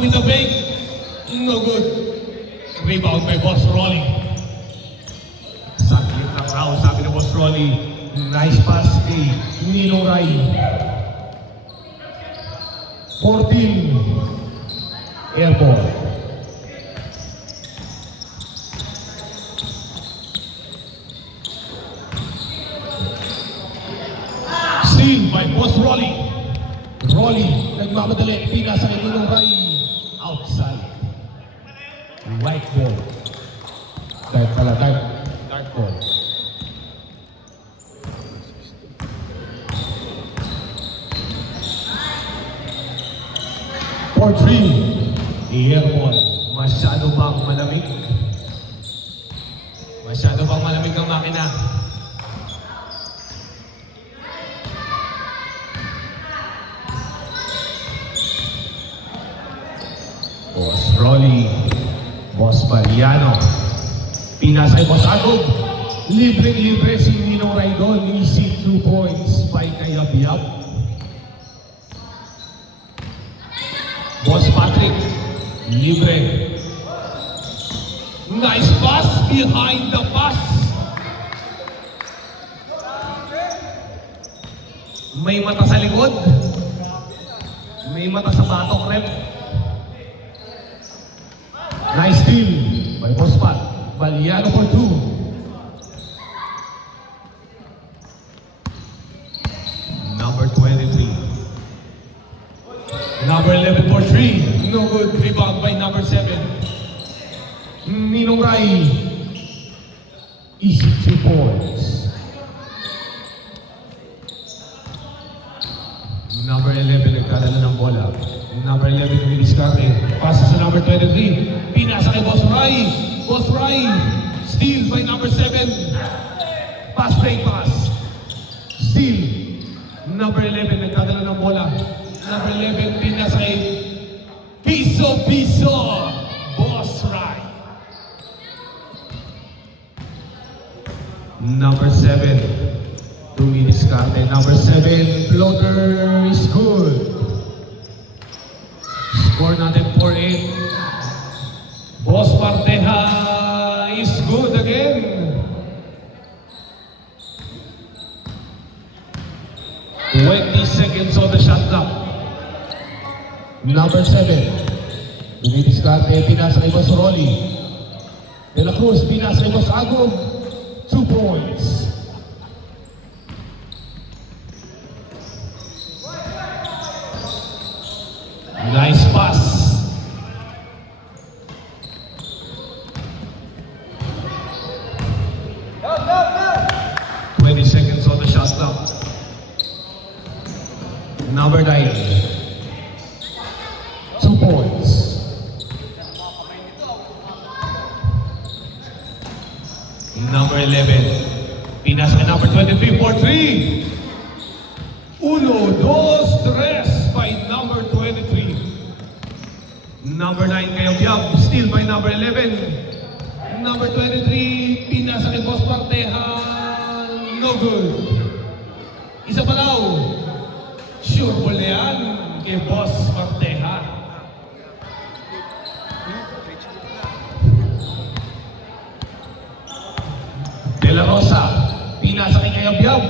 with the fake. No good. Rebound by Boss Rolly. Sakit ng raw, sabi ng Boss Rolly. Nice pass kay Ninong Rai. 14. Airborne. Steal by Boss Rolly. Rolly, nagmamadali. Pinasa kay Ninong Rai. Outside. White ball. Dark pala, dark ball. For 3. Airborne. Masyado bang malamig? Masyado bang malamig ang makina? Boss Rolly, Boss Mariano, pinasay Boss Agog, libre si Ninong Raidon, easy 2 points by Kayab-Yab. Boss Patrick, libre. Nice pass behind the pass. May mata sa likod, may mata sa batok rep. Nice steal by Boss Pat. Baliano for 2. Number 23. Number 11 for 3. No good. Rebound by number 7. Ninong Rai. Easy 2 points. Number 11 nagkadala ng bola. Number 11 Miliskarte. Pasa sa number 23. Pinasa kay Boss Rai. Boss Rai. Steal by number 7. Pass play pass. Steal. Number 11 nagkadala ng bola. Number 11 pinasa kay Piso. Boss Rai. Number 7 to Miliskarte. Number 7 floater is good. Score natin 4-8. Boss Marteja is good again. 20 seconds on the shot clock. Number 7. Dumidiskarte, pinasa kay Boss Rolly. De La Cruz, pinasa kay Boss Agog. 2 points. Nice pass. Go. 20 seconds on the shot clock. Number 9. 2 points. Number 11. Pinasa kay number 23 for 3. 1, 2, 3 by number 23. Number 9 Kayab-Yab, steal by number 11. Number 23, pinasa kay Boss Marteja, no good. Isa pa daw. Sure ball na yan kay Boss Marteja. De La Rosa, pinasa kay Kayab-Yab.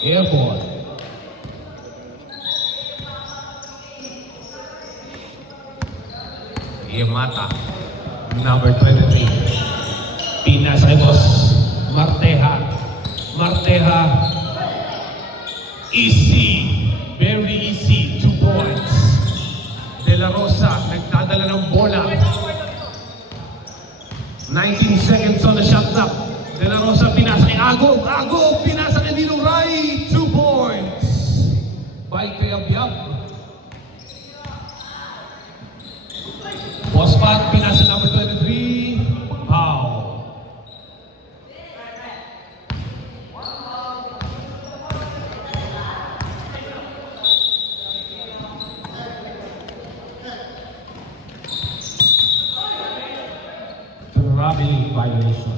Airborne. Yamata, number 23. Pinasa kay Boss Marteja. Easy. Very easy. 2 points. De La Rosa, nagdadala ng bola. 19 seconds on the shot clock. De La Rosa, pinasa kay Agog. Pinasa kay Ninong Rai. 2 points. By Kayab-Yab. Boss Pat, pinasa number 23. Foul. Traveling violation.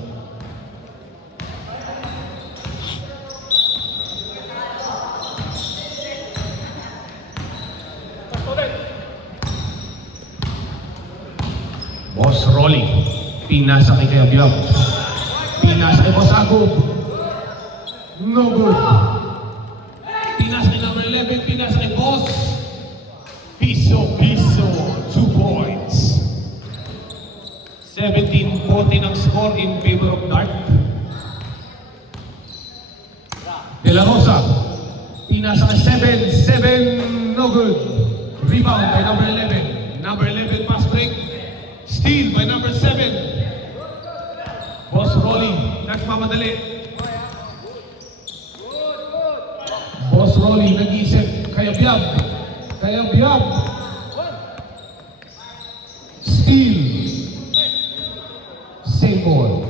Pinasa kay Kayabyab. Pinasa kay Boss Agub. No good. Pinasa kay number 11. Pinasa kay Boss. Piso. 2 points. 17-14 ang score in favor of Dark. De La Rosa. Pinasa kay 7. No good. Rebound by number 11. Number 11 pass break. Steal by number 7. Boss Rolly, nagmamadali. Boss Rolly, nag-iisip. Kayabyab. Steal. Same ball.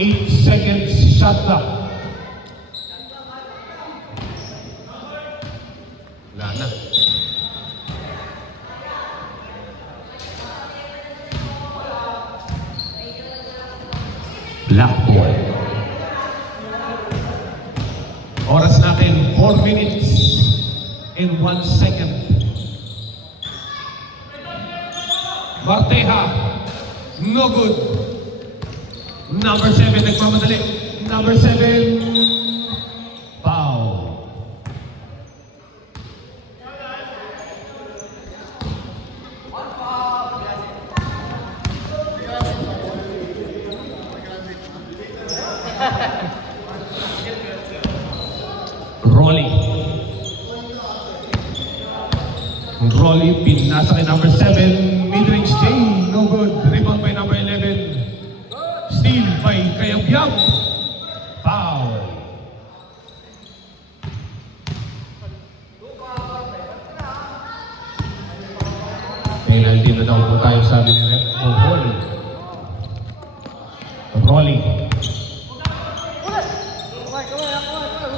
8 seconds shot clock. Wala na. Blackboard. Oras natin, 4 minutes and 1 second. Marteja, no good. Number 7, nagmamadali. Number 7, foul. Rolly, pinasa kay number 7, mid-range J, no good. Rebound by number 11. Steal by Kayabyab. Foul. Penalty na daw po tayo, sabi ni Rep. Rolly.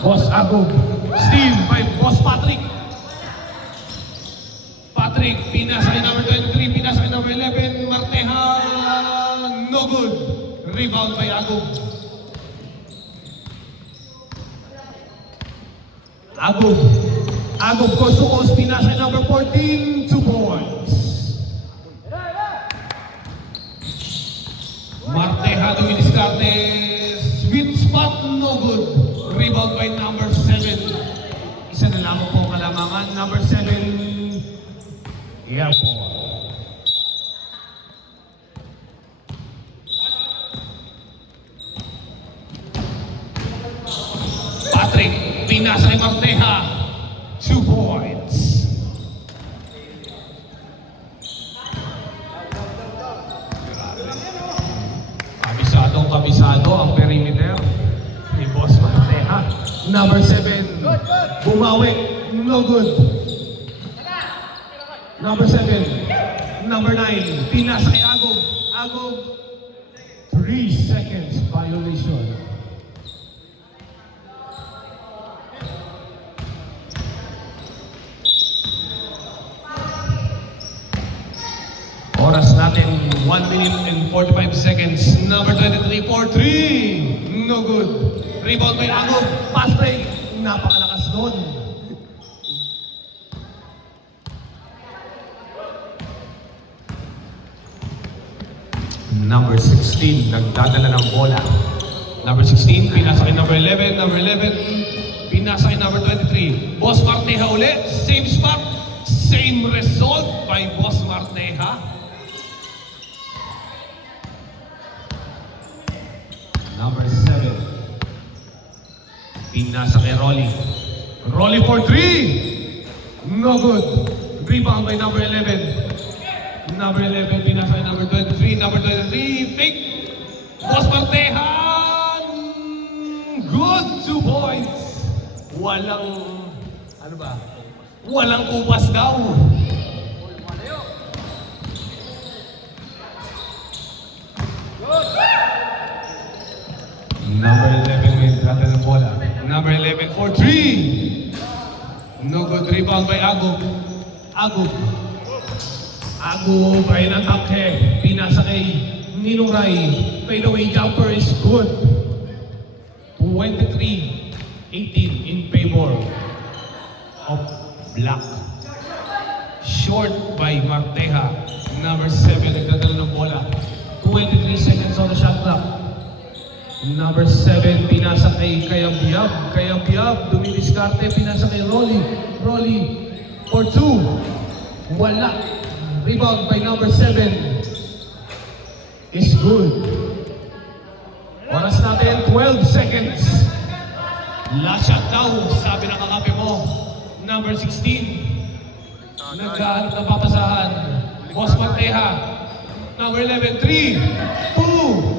Boss Agub. Steal by Boss Patrick. Pinasa kay number 23, pinasa kay number 11, Marteja, no good. Rebound by Agub. Agub coast to coast, pinasa kay number 14, 2 points. Marteja dumidiskarte, sweet spot, no good. Rebound by number 7. Isa na lamang po kalamangan, number 7, yeah, po. Patrick, pinasa kay Marteja. 2 points. Kabisado ang perimeter ni Boss Marteja. Number 7, bumawi. No good. Number 7, number 9, pinasa kay Agub. 3 seconds violation. Oras natin, 1 minute and 45 seconds. Number 23 for 3. No good. Rebound by Agub. Pass break. Napakalakas doon. Number 16, nagdadala ng bola. Number 16, pinasa kay number 11. Number 11, pinasa kay number 23. Boss Marteja ulit, same spot, same result by Boss Marteja. Number 7, pinasa kay Rolly. Rolly for 3. No good. Rebound by number 11. Number 11, pinasa kay number 23. Number 23, fake. Boss Marteja. Good, 2 points. Walang kupas daw. Number 11 may drata ng bola. Number 11 for 3. No good. Rebound by Agub. Agub ay natake. Pinasa kay Ninong Rai. Fadeaway jumper is good. 23-18 in favor of Black. Short by Marteja. Number 7, nagdadala ng bola. 23 seconds on the shot clock. Number 7, pinasa kay Kayabyab. Kayabyab, dumidiskarte, pinasa kay Rolly. Rolly, for 2. Wala. Rebound by number 7. Is good. Oras natin, 12 seconds. Last shot daw, sabi ng kakape mo. Number 16. Nagkahanap ng papasahan. Boss Manteja. Number 11, 3, 2,